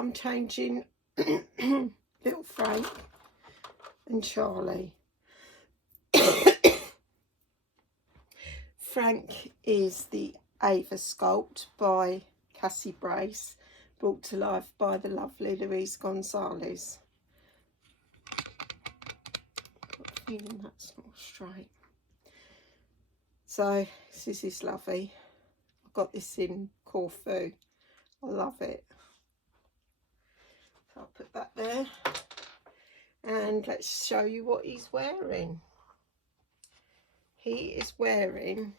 I'm changing little Frank and Charlie. Frank is the Ava sculpt by Cassie Brace, brought to life by the lovely Louise Gonzalez. Got a feeling that's not straight. So this is lovely. I got this in Corfu. I love it. So I'll put that there. And let's show you what he's wearing. He is wearing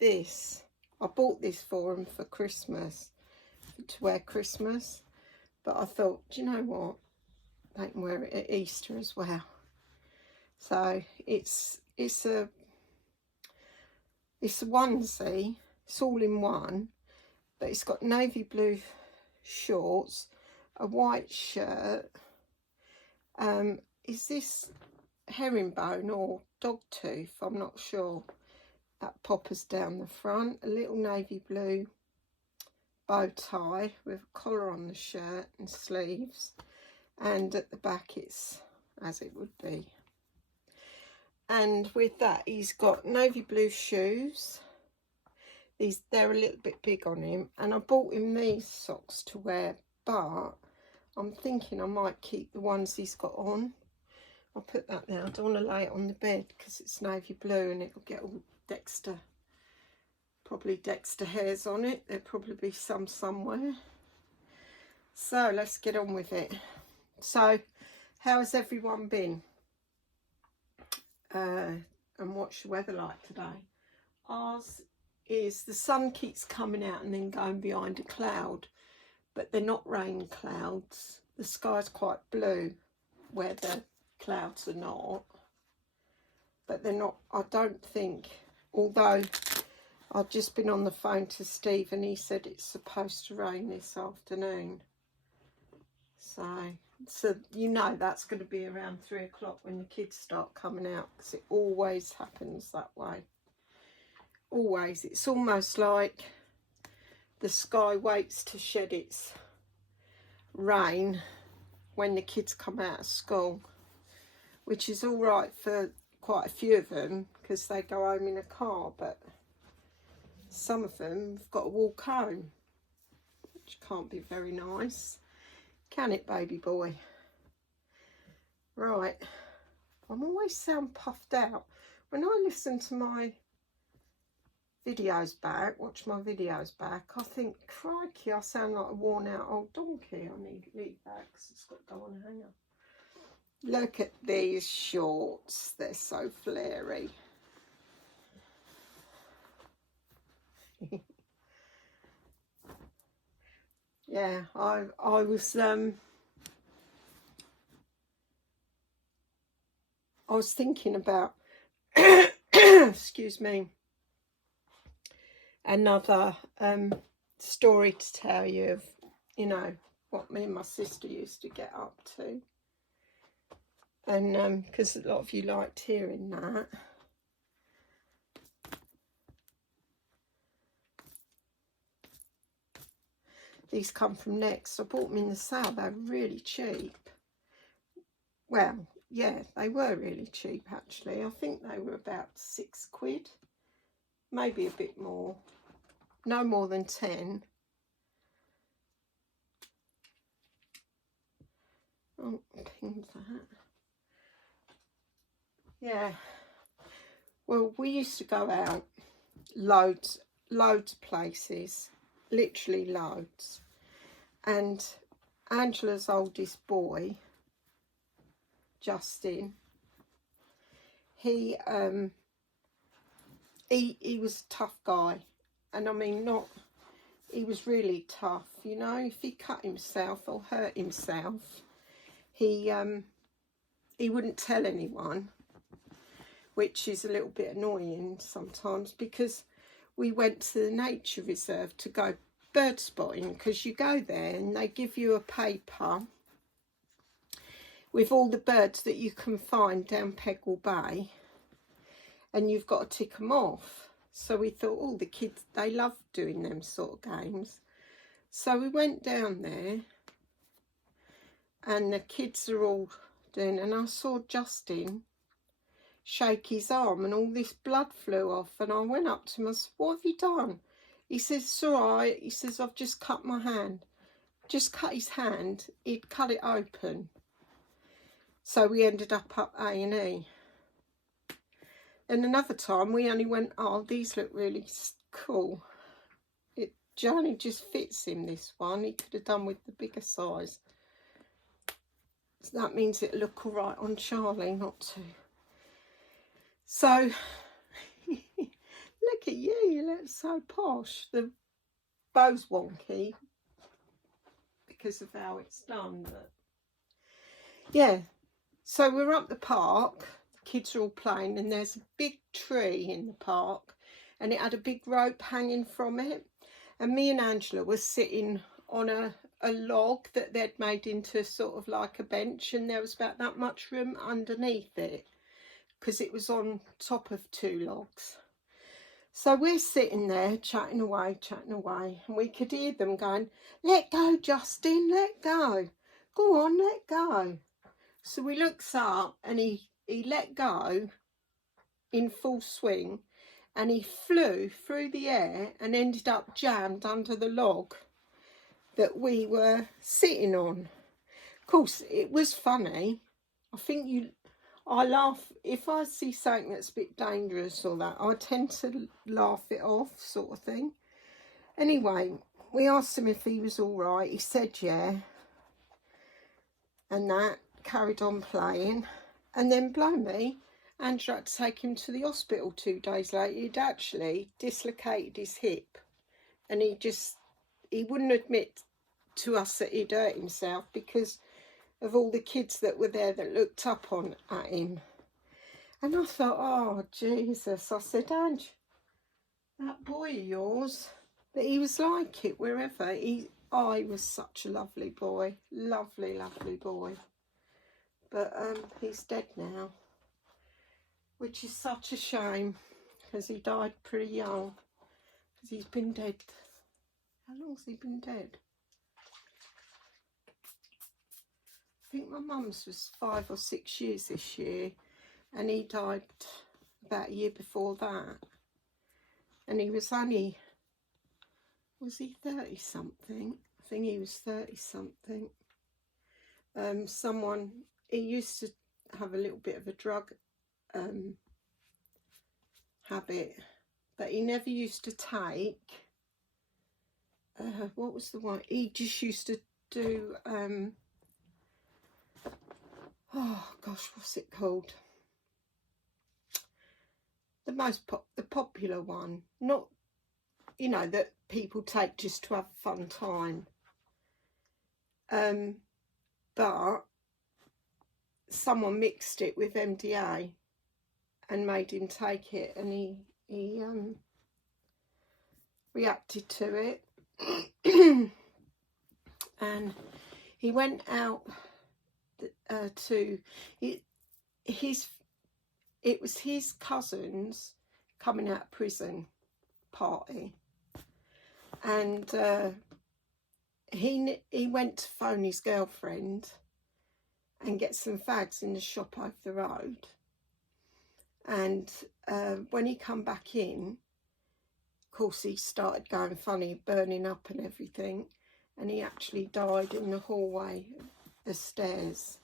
this. I bought this for him for Christmas, to wear Christmas. But I thought, do you know what? They can wear it at Easter as well. So it's a onesie. It's all in one. But it's got navy blue shorts, a white shirt. Is this herringbone or dog tooth? I'm not sure. That poppers down the front. A little navy blue bow tie with a collar on the shirt and sleeves. And at the back it's as it would be. And with that he's got navy blue shoes. They're a little bit big on him. And I bought him these socks to wear, but I'm thinking I might keep the ones he's got on. I'll put that there. I don't want to lay it on the bed because it's navy blue and it'll get all probably Dexter hairs on it. There'll probably be some somewhere. So let's get on with it. So how has everyone been? And what's the weather like today? Ours is, the sun keeps coming out and then going behind a cloud, but they're not rain clouds. The sky's quite blue where the clouds are not, but they're not, I don't think, although I've just been on the phone to Steve and he said it's supposed to rain this afternoon. So you know that's going to be around 3 o'clock when the kids start coming out, because it always happens that way. Always. It's almost like the sky waits to shed its rain when the kids come out of school, which is all right for quite a few of them because they go home in a car, but some of them have got to walk home, which can't be very nice, can it, baby boy? Right, I'm always sound puffed out when I listen to my videos back, watch my videos back. I think, crikey, I sound like a worn out old donkey. I need to leave that because it's got to go on a hanger. Look at these shorts, they're so flary. Yeah, I was thinking about excuse me, another story to tell you of, you know, what me and my sister used to get up to. And because a lot of you liked hearing that. These come from Next. I bought them in the sale. They're really cheap. Well, yeah, they were really cheap actually. I think they were about £6, maybe a bit more. No more than 10. Oh, ping that. Yeah. Well, we used to go out loads of places, literally loads. And Angela's oldest boy, Justin, he was a tough guy. And I mean, not, he was really tough, you know. If he cut himself or hurt himself, he wouldn't tell anyone, which is a little bit annoying sometimes, because we went to the nature reserve to go bird spotting, because you go there and they give you a paper with all the birds that you can find down Pegwell Bay, and you've got to tick them off. So we thought, oh, the kids, they love doing them sort of games. So we went down there and the kids are all doing, and I saw Justin shake his arm and all this blood flew off, and I went up to him and said, "What have you done?" He says, "It's all right." He says, "I've just cut my hand." Just cut his hand. He'd cut it open. So we ended up A&E. And another time we only went, "Oh, these look really cool." Johnny just fits him, this one. He could have done with the bigger size. So that means it'll look all right on Charlie, not too. So, look at you, you look so posh. The bow's wonky because of how it's done, but yeah. So we're up the park, the kids are all playing, and there's a big tree in the park, and it had a big rope hanging from it. And me and Angela were sitting on a log that they'd made into sort of like a bench, and there was about that much room underneath it because it was on top of 2 logs. So we're sitting there chatting away, and we could hear them going, "Let go, Justin, let go. Go on, let go." So we looks up, and he let go in full swing, and he flew through the air and ended up jammed under the log that we were sitting on. Of course, it was funny. I laugh if I see something that's a bit dangerous or that. I tend to laugh it off, sort of thing. Anyway, we asked him if he was all right. He said yeah, and that carried on playing. And then, blow me, Angela had to take him to the hospital 2 days later. He'd actually dislocated his hip, and he wouldn't admit to us that he'd hurt himself because of all the kids that were there that looked up at him. And I thought, oh Jesus, I said, "Ange, that boy of yours," but he was like it wherever. He was such a lovely boy, lovely boy. But he's dead now, which is such a shame because he died pretty young. Because he's been dead. How long's he been dead? I think my mum's was 5 or 6 years this year, and he died about a year before that. And he was only, was he 30 something? I think he was 30 something. He used to have a little bit of a drug habit, but he never used to take, what was the one? He just used to do, oh gosh, what's it called? The popular one, not, that people take just to have a fun time. But someone mixed it with MDA and made him take it, and he reacted to it. And he went out to it was his cousin's coming out of prison party, and he went to phone his girlfriend and get some fags in the shop over the road. And when he come back in, of course, he started going funny, burning up and everything, and he actually died in the hallway, the stairs.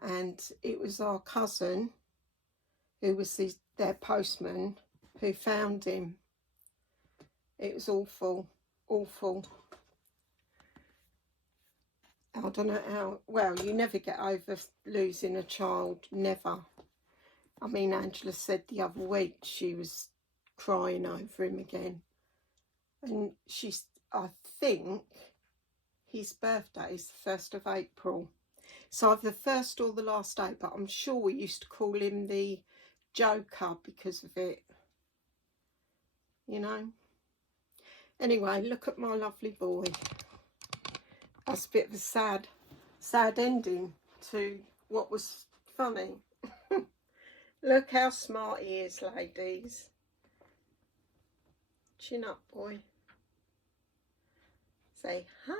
And it was our cousin, who was their postman, who found him. It was awful, awful. I don't know how, well, you never get over losing a child, never. I mean, Angela said the other week she was crying over him again. And I think his birthday is the 1st of April. So either the first or the last day, but I'm sure we used to call him the Joker because of it. Anyway, look at my lovely boy. That's a bit of a sad ending to what was funny. Look how smart he is, ladies. Chin up, boy. Say hi.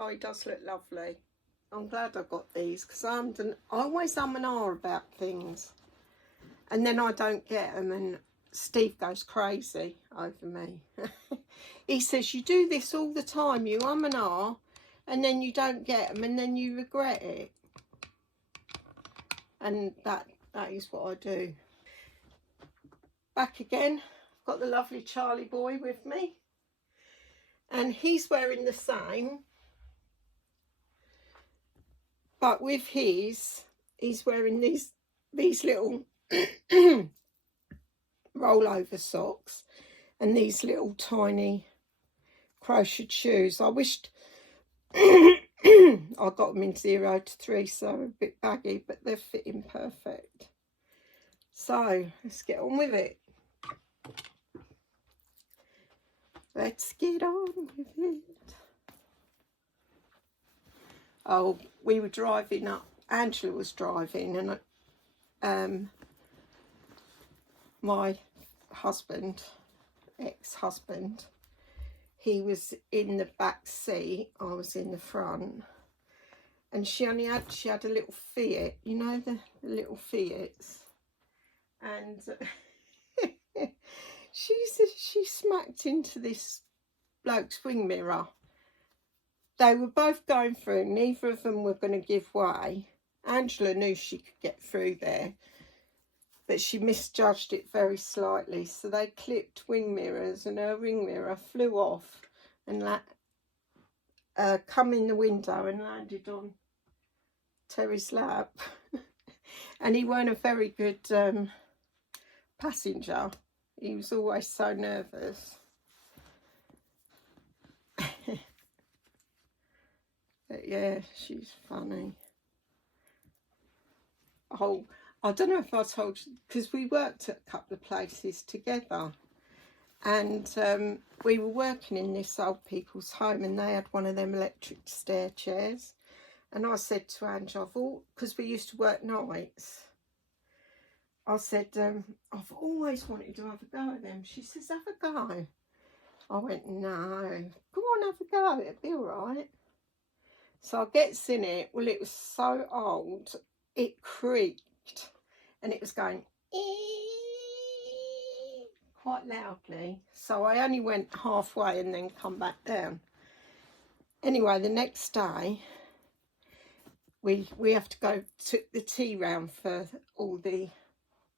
Oh, he does look lovely. I'm glad I got these because I always and ah about things, and then I don't get them, and Steve goes crazy over me. He says, you do this all the time, you and ah, and then you don't get them, and then you regret it. And that is what I do. Back again, I've got the lovely Charlie boy with me, and he's wearing the same, but with he's wearing these little rollover socks and these little tiny crocheted shoes. I wished I got them in 0 to 3, so a bit baggy, but they're fitting perfect. So let's get on with it. Let's get on with it. Oh, we were driving up. Angela was driving, and my husband, ex-husband, he was in the back seat. I was in the front, and she had a little Fiat, you know, the little Fiats, and she smacked into this bloke's wing mirror. They were both going through. Neither of them were going to give way. Angela knew she could get through there, but she misjudged it very slightly. So they clipped wing mirrors, and her wing mirror flew off and come in the window and landed on Terry's lap. And he weren't a very good passenger. He was always so nervous. But yeah, she's funny. Oh, I don't know if I told you, because we worked at a couple of places together, and we were working in this old people's home, and they had one of them electric stair chairs, and I said to Angela, because we used to work nights, I said, I've always wanted to have a go at them. She says, have a go. I went, no, go on, have a go, it'll be all right. So I gets in it. Well, it was so old, it creaked, and it was going quite loudly. So I only went halfway and then come back down. Anyway, the next day, we have to go to the tea round for all the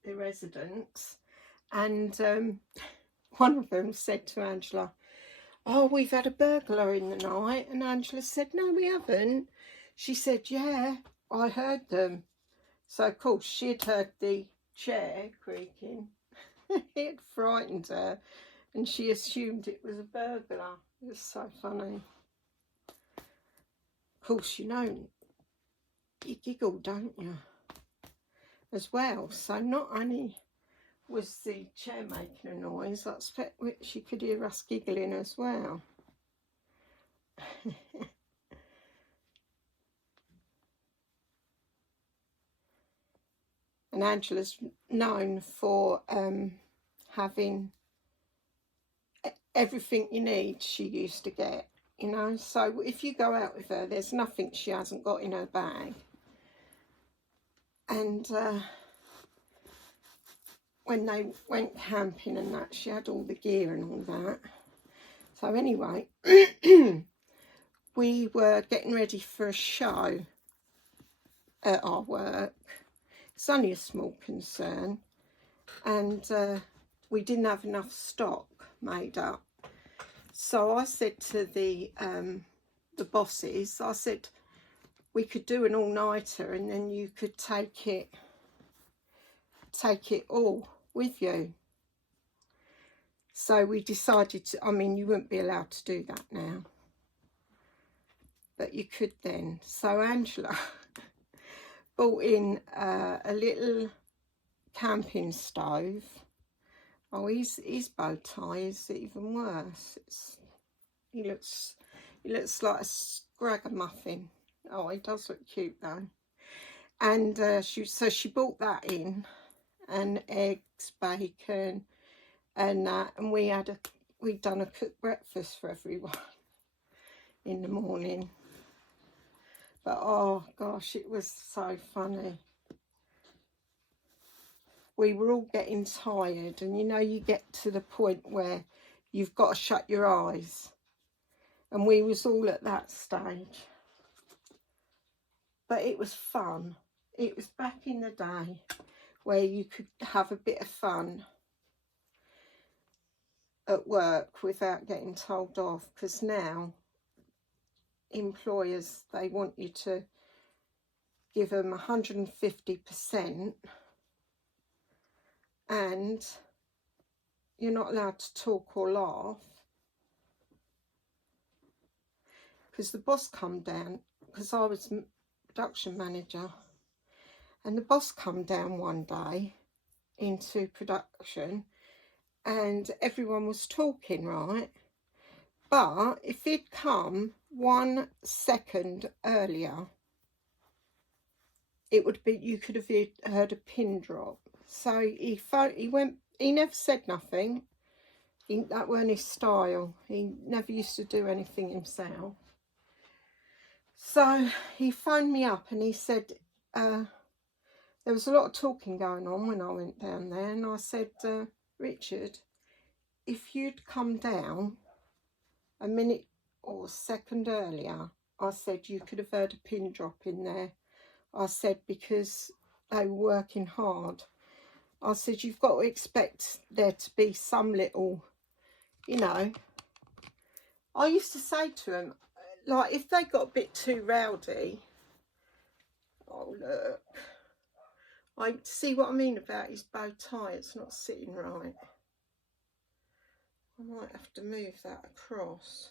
residents, and one of them said to Angela, oh, we've had a burglar in the night. And Angela said, no, we haven't. She said, yeah, I heard them. So, of course, she had heard the chair creaking. It frightened her, and she assumed it was a burglar. It was so funny. Of course, you know, you giggle, don't you, as well. So not only was the chair making a noise, I expect she could hear us giggling as well. And Angela's known for having everything you need, she used to get, you know. So if you go out with her, there's nothing she hasn't got in her bag. And when they went camping and that, she had all the gear and all that. So anyway, we were getting ready for a show at our work. It's only a small concern, and we didn't have enough stock made up. So I said to the bosses, I said, we could do an all-nighter, and then you could take it all with you. So we decided to, I mean, you wouldn't be allowed to do that now, but you could then. So Angela bought in a little camping stove. Oh, his bow tie is even worse. He looks like a scragamuffin. Oh, he does look cute though. And so she bought that in, and eggs, bacon, and that, and we'd done a cooked breakfast for everyone in the morning. But oh gosh, it was so funny. We were all getting tired, and you know, you get to the point where you've got to shut your eyes, and we was all at that stage. But it was fun. It was back in the day where you could have a bit of fun at work without getting told off, because now employers, they want you to give them 150%, and you're not allowed to talk or laugh, because the boss come down, because I was production manager, and the boss come down one day into production and everyone was talking, right? But if he'd come 1 second earlier, it would be, you could have heard a pin drop. So he went, he never said nothing. That weren't his style. He never used to do anything himself. So he phoned me up and he said, there was a lot of talking going on when I went down there, and I said, Richard, if you'd come down a minute or a second earlier, I said, you could have heard a pin drop in there. I said, because they were working hard. I said, you've got to expect there to be some little, you know. I used to say to them, like, if they got a bit too rowdy, oh look, I see what I mean about his bow tie, it's not sitting right. I might have to move that across.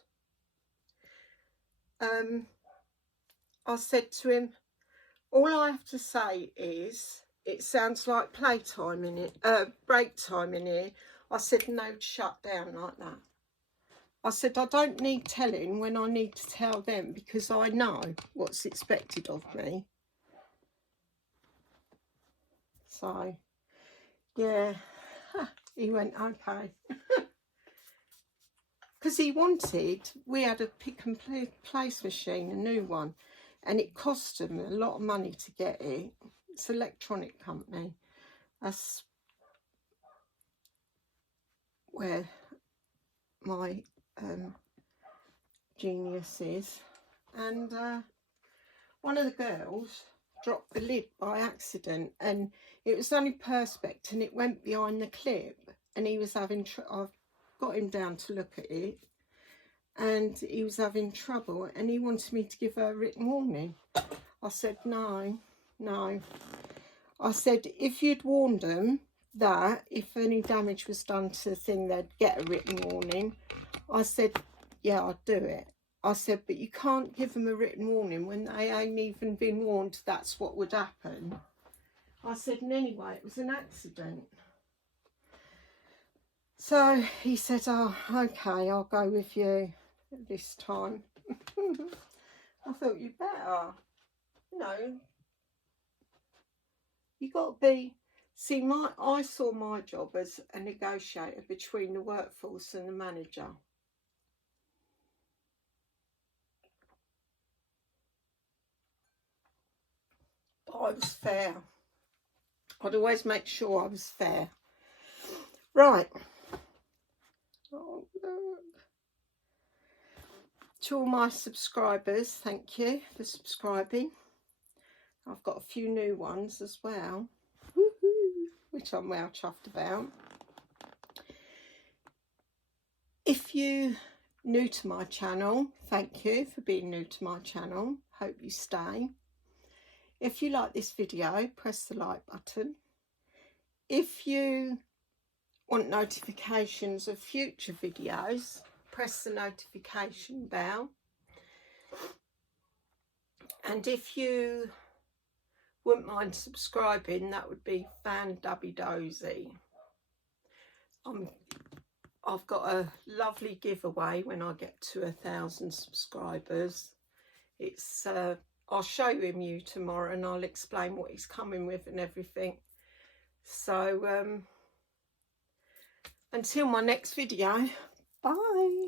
I said to him, all I have to say is, it sounds like playtime in it, break time in here. I said, no, shut down like that. I said, I don't need telling when I need to tell them, because I know what's expected of me. So, yeah, he went, okay. Because he wanted, we had a pick and place machine, a new one, and it cost him a lot of money to get it. It's an electronic company. That's where my genius is. And one of the girls dropped the lid by accident, and it was only Perspex, and it went behind the clip, and he was having I've got him down to look at it, and he was having trouble, and he wanted me to give her a written warning. I said, no. I said, if you'd warned them that if any damage was done to the thing, they'd get a written warning, I said, yeah, I'd do it. I said, but you can't give them a written warning when they ain't even been warned that's what would happen. I said, and anyway, it was an accident. So he said, oh, okay, I'll go with you this time. I thought, you better, you know, you got to be, see, I saw my job as a negotiator between the workforce and the manager. But I was fair. I'd always make sure I was fair. Right. Oh, look. To all my subscribers, thank you for subscribing. I've got a few new ones as well, which I'm well chuffed about. If you're new to my channel, thank you for being new to my channel. Hope you stay. If you like this video, press the like button. If you want notifications of future videos, press the notification bell. And if you wouldn't mind subscribing, that would be fan-dubby-dozy. I've got a lovely giveaway when I get to 1,000 subscribers. It's I'll show you tomorrow, and I'll explain what he's coming with and everything. So until my next video, bye.